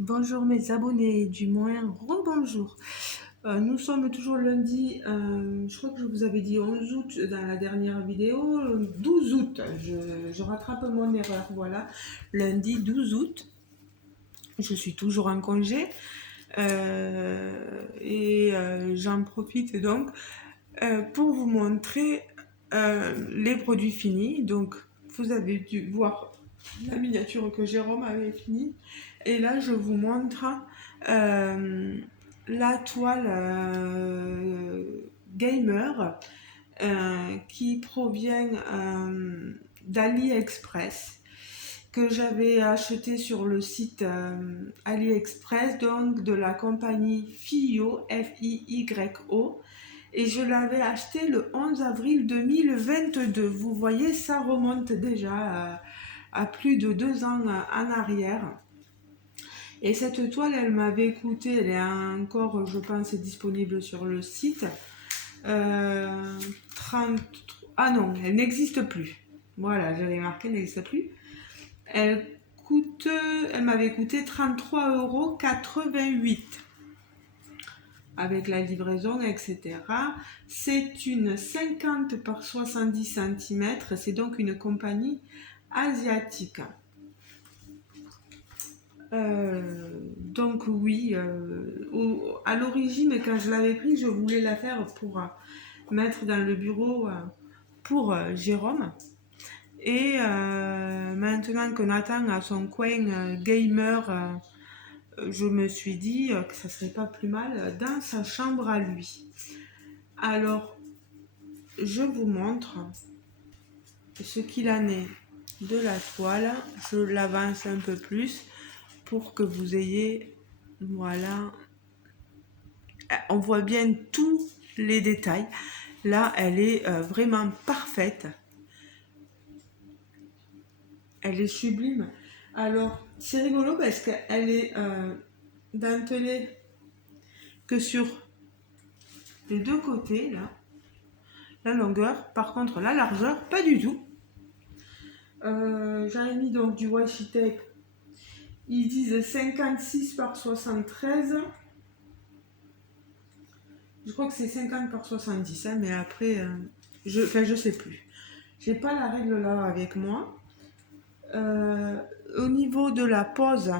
Bonjour mes abonnés, du moins rebonjour. Nous sommes toujours lundi, je crois que je vous avais dit 11 août dans la dernière vidéo, 12 août, je rattrape mon erreur, voilà, lundi 12 août, je suis toujours en congé j'en profite donc pour vous montrer les produits finis. Donc vous avez dû voir la miniature que Jérôme avait finie. Et là, je vous montre euh, la toile gamer qui provient d'AliExpress que j'avais acheté sur le site AliExpress, donc de la compagnie FIYO, F-I-Y-O. Et je l'avais acheté le 11 avril 2022. Vous voyez, ça remonte déjà à plus de 2 ans en arrière. Et cette toile, elle m'avait coûté, elle est encore, je pense, disponible sur le site, 30... Ah non, elle n'existe plus. Voilà, j'avais marqué, elle n'existe plus. Elle coûte, elle m'avait coûté 33,88 € avec la livraison, etc. C'est une 50 par 70 cm, c'est donc une compagnie asiatique. Donc oui, à l'origine, quand je l'avais pris, je voulais la faire pour mettre dans le bureau pour Jérôme. Et maintenant que Nathan a son coin gamer, je me suis dit que ça serait pas plus mal dans sa chambre à lui. Alors, je vous montre ce qu'il en est de la toile. Je l'avance un peu plus pour que vous ayez, voilà, on voit bien tous les détails. Là, elle est vraiment parfaite. Elle est sublime. Alors, c'est rigolo parce qu'elle est dentelée que sur les deux côtés, là. La longueur, par contre, la largeur, pas du tout. J'avais mis donc du washi tape. Ils disent 56 par 73. Je crois que c'est 50 par 70, hein, mais après, je sais plus. J'ai pas la règle là avec moi. Au niveau de la pose,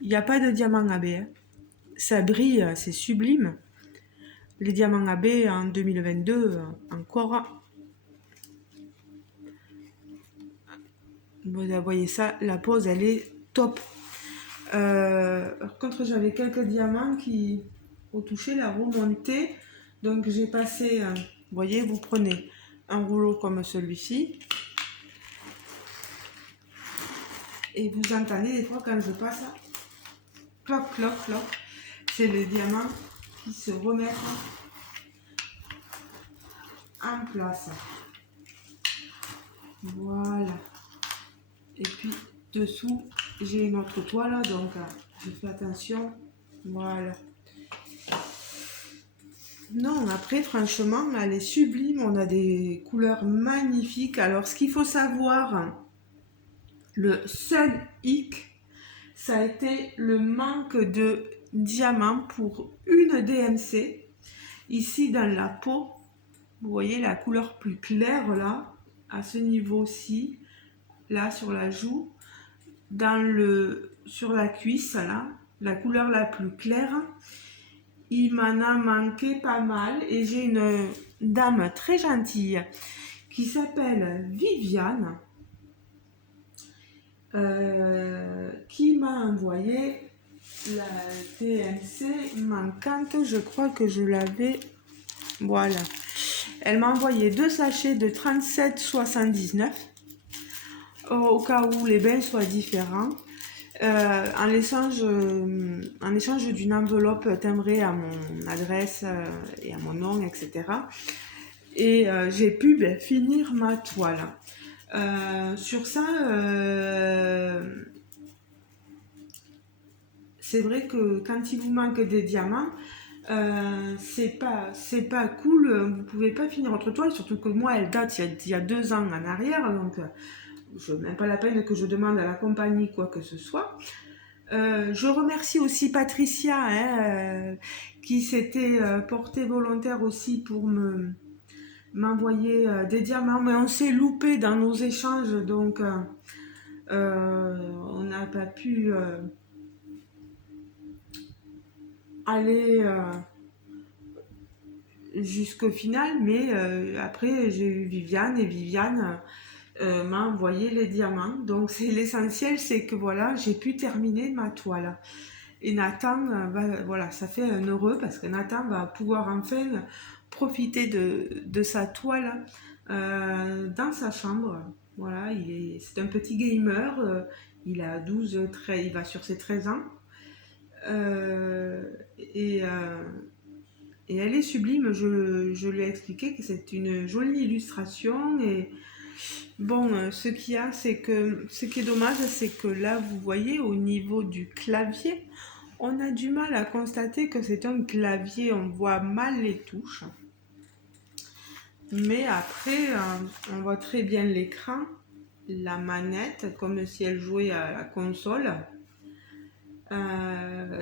il n'y a pas de diamant AB. Hein. Ça brille, c'est sublime. Les diamants AB en 2022, encore. Vous voyez ça, la pose, elle est top. Par contre, j'avais quelques diamants qui, au toucher, la remontée. Donc, j'ai passé, vous voyez, vous prenez un rouleau comme celui-ci. Et vous entendez des fois quand je passe, cloc, cloc, cloc. C'est le diamant qui se remet en place. Voilà. Et puis, dessous, j'ai une autre toile, donc je fais attention. Voilà. Non, après, franchement, elle est sublime. On a des couleurs magnifiques. Alors, ce qu'il faut savoir, le seul hic, ça a été le manque de diamants pour une DMC. Ici, dans la peau, vous voyez la couleur plus claire, là, à ce niveau-ci, là, sur la joue. Sur la cuisse, là, la couleur la plus claire. Il m'en a manqué pas mal et j'ai une dame très gentille qui s'appelle Viviane qui m'a envoyé la TMC manquante. Je crois que je l'avais, voilà, elle m'a envoyé 2 sachets de 37,79 au cas où les bains soient différents. En échange d'une enveloppe timbrée à mon adresse et à mon nom, etc. Et j'ai pu finir ma toile. Sur ça, c'est vrai que quand il vous manque des diamants, c'est pas cool, vous pouvez pas finir votre toile, surtout que moi elle date il y a 2 ans en arrière, donc même pas la peine que je demande à la compagnie quoi que ce soit. Je remercie aussi Patricia hein, qui s'était portée volontaire aussi pour m'envoyer des diamants, mais on s'est loupé dans nos échanges, donc on n'a pas pu aller jusqu'au final, mais après j'ai eu Viviane et Viviane m'a envoyé les diamants. Donc c'est l'essentiel, c'est que voilà, j'ai pu terminer ma toile. Et Nathan, voilà, ça fait un heureux parce que Nathan va pouvoir enfin profiter de sa toile dans sa chambre. Voilà, c'est un petit gamer, il a 12, 13, il va sur ses 13 ans. Euh, et, euh, et elle est sublime, je lui ai expliqué que c'est une jolie illustration. Et bon, ce qu'il y a, c'est que ce qui est dommage, c'est que là, vous voyez, au niveau du clavier, on a du mal à constater que c'est un clavier, on voit mal les touches. Mais après, on voit très bien l'écran, la manette, comme si elle jouait à la console.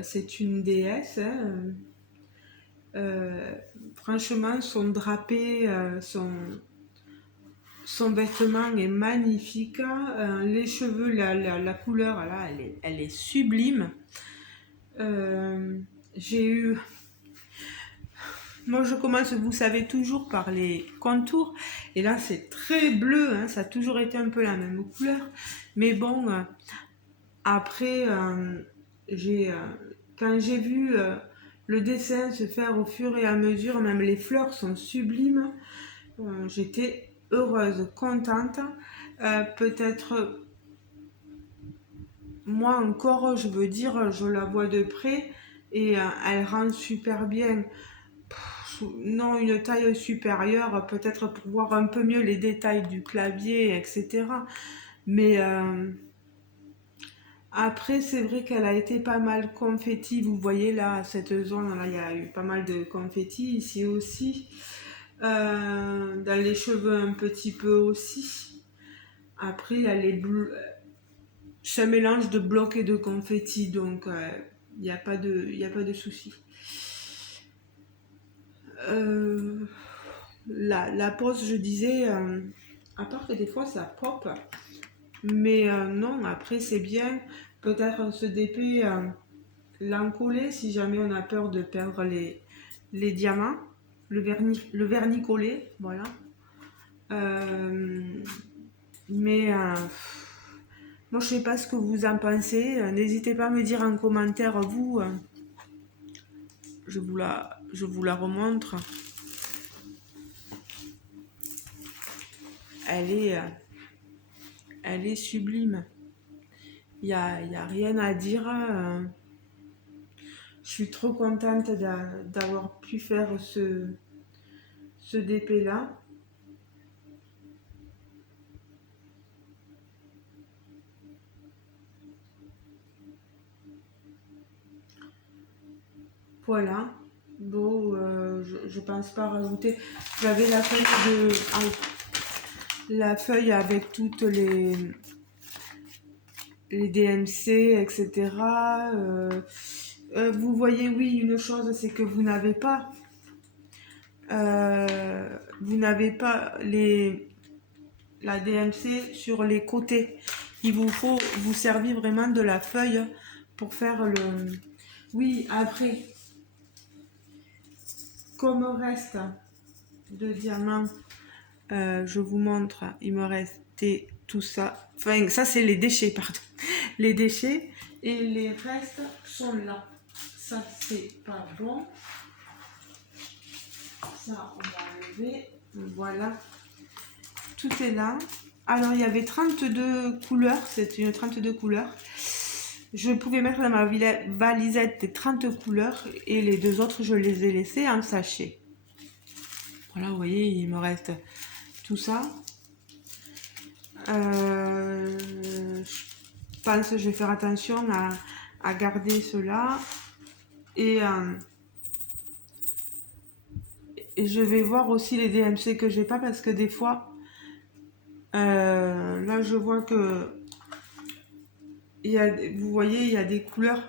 C'est une DS. Hein. Franchement, son drapé, son vêtement est magnifique. Les cheveux, la couleur, là, elle est sublime. J'ai eu... Moi, je commence, vous savez, toujours par les contours. Et là, c'est très bleu. Hein, ça a toujours été un peu la même couleur. Mais bon, après, quand j'ai vu le dessin se faire au fur et à mesure, même les fleurs sont sublimes. J'étais heureuse, contente. Peut-être, moi encore, je veux dire, je la vois de près et elle rend super bien. Non, une taille supérieure, peut-être pour voir un peu mieux les détails du clavier, etc. Mais après, c'est vrai qu'elle a été pas mal confetti. Vous voyez là, cette zone-là, il y a eu pas mal de confetti. Ici aussi. Dans les cheveux un petit peu aussi. Après, il y a les bleus. C'est un mélange de blocs et de confetti, donc il n'y a pas de souci. La pose, je disais, à part que des fois ça pop, mais non, après c'est bien. Peut-être se DP l'encoller si jamais on a peur de perdre les diamants, le vernis collé, voilà. Mais moi je sais pas ce que vous en pensez. N'hésitez pas à me dire en commentaire vous. Je vous la remontre. Elle est, euh, elle est sublime. Il y a rien à dire. Je suis trop contente d'avoir pu faire ce DP là. Voilà. Bon, je pense pas rajouter. J'avais la feuille la feuille avec toutes les DMC, etc. Vous voyez, oui, une chose, c'est que vous n'avez pas la DMC sur les côtés. Il vous faut vous servir vraiment de la feuille pour faire le... Oui, après, comme reste de diamants, je vous montre, il me restait tout ça. Enfin, ça, c'est les déchets, pardon. Les déchets. Et les restes sont là. Ça, c'est pas bon. Ça, on va enlever. Voilà. Tout est là. Alors, il y avait 32 couleurs. C'est une 32 couleurs. Je pouvais mettre dans ma valisette des 30 couleurs. Et les deux autres, je les ai laissés en sachet. Voilà, vous voyez, il me reste tout ça. Je pense que je vais faire attention à garder cela. Et je vais voir aussi les DMC que j'ai pas parce que des fois Là, je vois que vous voyez, il y a des couleurs.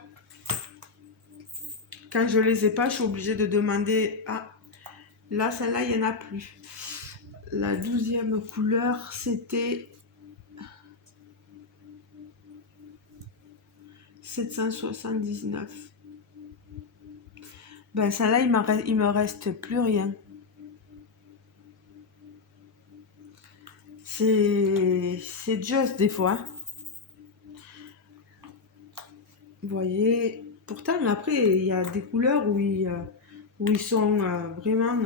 Quand je les ai pas, je suis obligée de demander. Ah, là, celle-là, il n'y en a plus. La 12e couleur, c'était 779. Ben, celle-là, il me reste plus rien. C'est juste des fois. Vous voyez, pourtant, après, il y a des couleurs où ils sont vraiment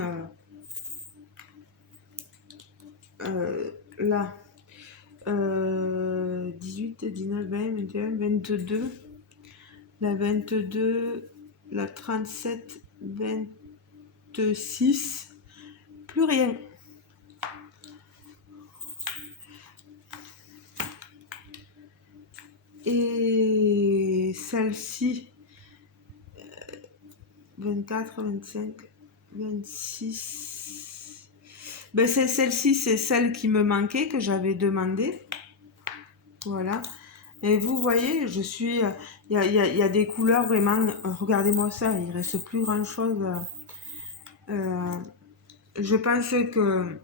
là. 18, 19, 20, 21, 22. La 22, la 37, 26. Plus rien. Et celle-ci, 24, 25, 26. Ben c'est celle-ci, c'est celle qui me manquait, que j'avais demandé. Voilà. Et vous voyez, je suis. Il y a des couleurs vraiment. Regardez-moi ça, il reste plus grand-chose. Je pense que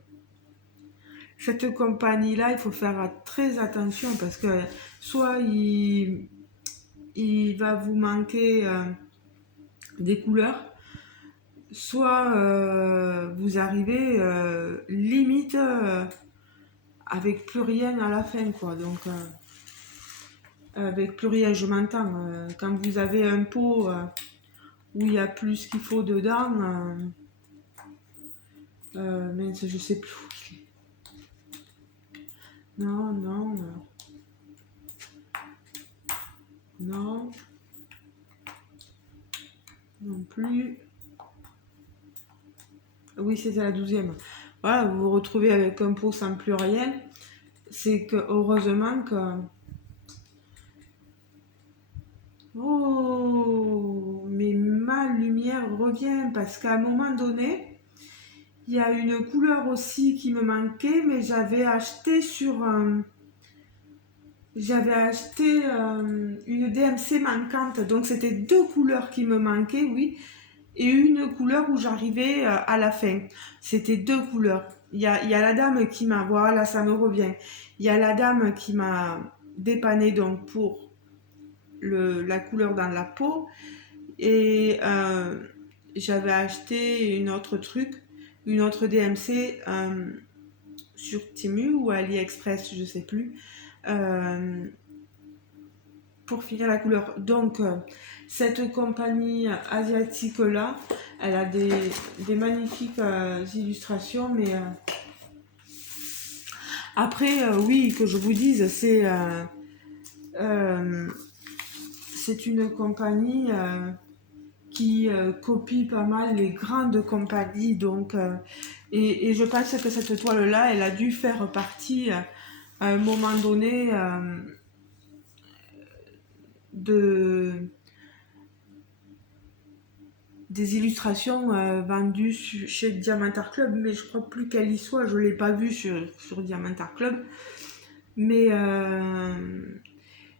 cette compagnie-là, il faut faire très attention parce que soit il va vous manquer des couleurs, soit vous arrivez limite avec plus rien à la fin, quoi. Donc, avec plus rien, je m'entends. Quand vous avez un pot où il y a plus ce qu'il faut dedans, mince, je sais plus où il est. Non, non, non, non plus. Oui, c'était la 12e. Voilà, vous vous retrouvez avec un pot sans plus rien. C'est que heureusement que. Oh, mais ma lumière revient parce qu'à un moment donné, il y a une couleur aussi qui me manquait, mais j'avais acheté sur. J'avais acheté une DMC manquante, donc c'était deux couleurs qui me manquaient, oui, et une couleur où j'arrivais à la fin. C'était deux couleurs. Il y a la dame qui m'a, voilà, ça me revient. Il y a la dame qui m'a dépanné donc pour la couleur dans la peau, et j'avais acheté une autre truc, une autre DMC sur Temu ou AliExpress, je sais plus. Euh, pour finir la couleur. Donc, cette compagnie asiatique-là, elle a des magnifiques illustrations, mais après, oui, que je vous dise, c'est une compagnie qui copie pas mal les grandes compagnies, donc, et je pense que cette toile-là, elle a dû faire partie à un moment donné de des illustrations vendues chez Diamantar Club, mais je crois plus qu'elle y soit, je ne l'ai pas vue sur Diamantar Club. Mais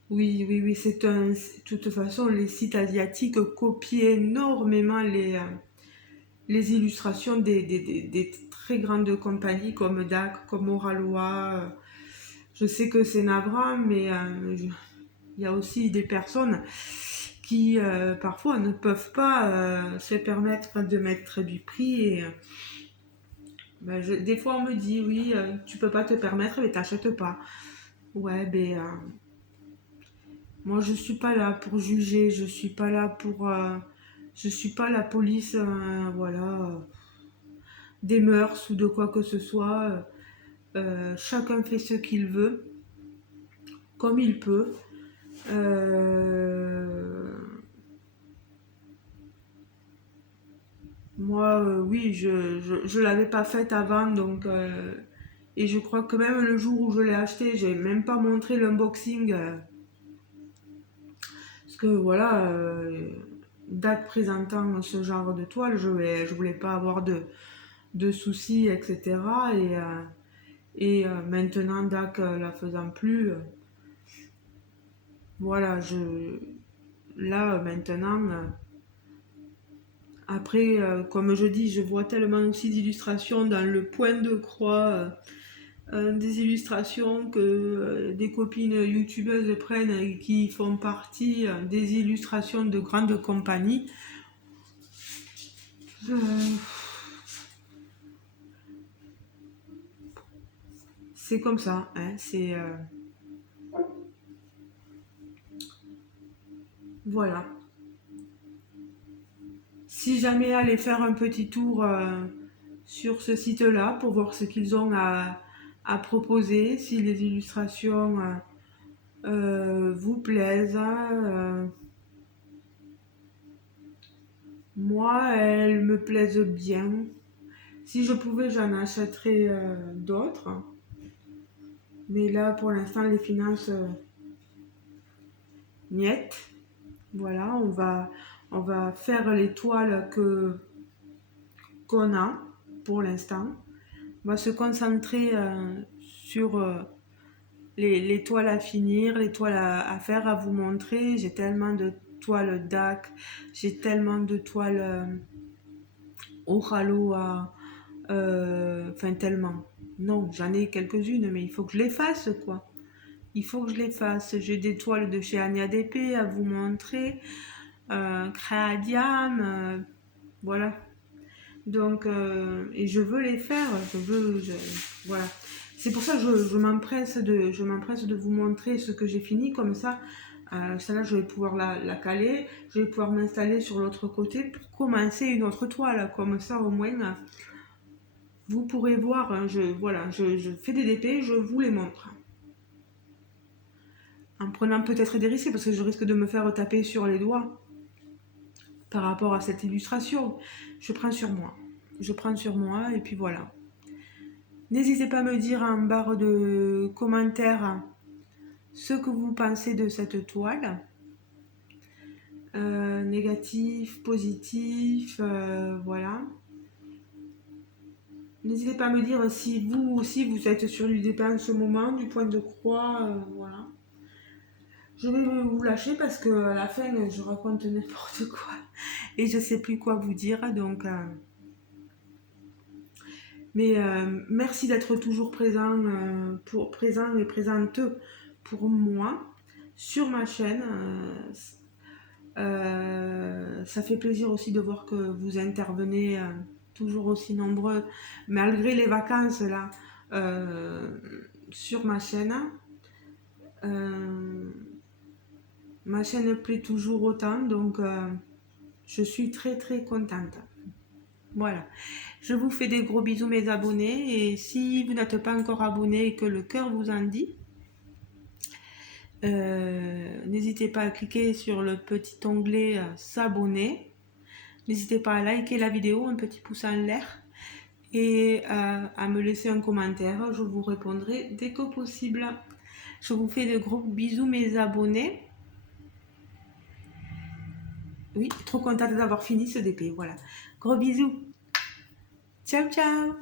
oui, oui, oui, de toute façon, les sites asiatiques copient énormément les illustrations des très grandes compagnies comme DAC, comme Oralois. Je sais que c'est navrant, mais il y a aussi des personnes qui parfois ne peuvent pas se permettre de mettre du prix. Et ben, des fois on me dit oui, tu peux pas te permettre, mais t'achètes pas. Ouais, ben moi je suis pas là pour juger, je suis pas là pour, je suis pas la police, voilà, des mœurs ou de quoi que ce soit. Chacun fait ce qu'il veut, comme il peut. Euh, Moi, oui, je l'avais pas faite avant, donc et je crois que même le jour où je l'ai acheté, j'ai même pas montré l'unboxing, parce que voilà, date présentant ce genre de toile, je voulais pas avoir de soucis, etc. Et maintenant, DAC la faisant plus, voilà, là maintenant, après, comme je dis, je vois tellement aussi d'illustrations dans le point de croix, des illustrations que des copines youtubeuses prennent et qui font partie des illustrations de grandes compagnies. Euh, c'est comme ça, hein, c'est voilà. Si jamais aller faire un petit tour sur ce site-là pour voir ce qu'ils ont à proposer, si les illustrations vous plaisent. Moi, elles me plaisent bien. Si je pouvais, j'en achèterais d'autres. Mais là, pour l'instant, les finances, niet. Voilà, on va faire les toiles qu'on a pour l'instant. On va se concentrer sur les toiles à finir, les toiles à faire, à vous montrer. J'ai tellement de toiles DAC, j'ai tellement de toiles au halo enfin tellement. Non, j'en ai quelques-unes, mais il faut que je les fasse, quoi. Il faut que je les fasse. J'ai des toiles de chez Ania DP à vous montrer. Créadiam, voilà. Donc, et je veux les faire. Voilà. C'est pour ça que je m'empresse de vous montrer ce que j'ai fini. Comme ça, celle-là, je vais pouvoir la caler. Je vais pouvoir m'installer sur l'autre côté pour commencer une autre toile. Comme ça, au moins, vous pourrez voir. Hein, voilà, je fais des DP, je vous les montre. En prenant peut-être des risques parce que je risque de me faire taper sur les doigts par rapport à cette illustration. Je prends sur moi. Je prends sur moi et puis voilà. N'hésitez pas à me dire en barre de commentaires ce que vous pensez de cette toile. Négatif, positif, voilà. N'hésitez pas à me dire si vous aussi vous êtes sur du DP en ce moment, du point de croix, voilà. Je vais vous lâcher parce que à la fin je raconte n'importe quoi et je sais plus quoi vous dire donc. Mais merci d'être toujours présent et présente pour moi sur ma chaîne. Ça fait plaisir aussi de voir que vous intervenez toujours aussi nombreux malgré les vacances là sur ma chaîne. Ma chaîne plaît toujours autant donc je suis très très contente. Voilà. Je vous fais des gros bisous mes abonnés et si vous n'êtes pas encore abonné et que le cœur vous en dit, n'hésitez pas à cliquer sur le petit onglet s'abonner. N'hésitez pas à liker la vidéo, un petit pouce en l'air et à me laisser un commentaire. Je vous répondrai dès que possible. Je vous fais de gros bisous mes abonnés. Oui, trop contente d'avoir fini ce DP. Voilà. Gros bisous. Ciao, ciao.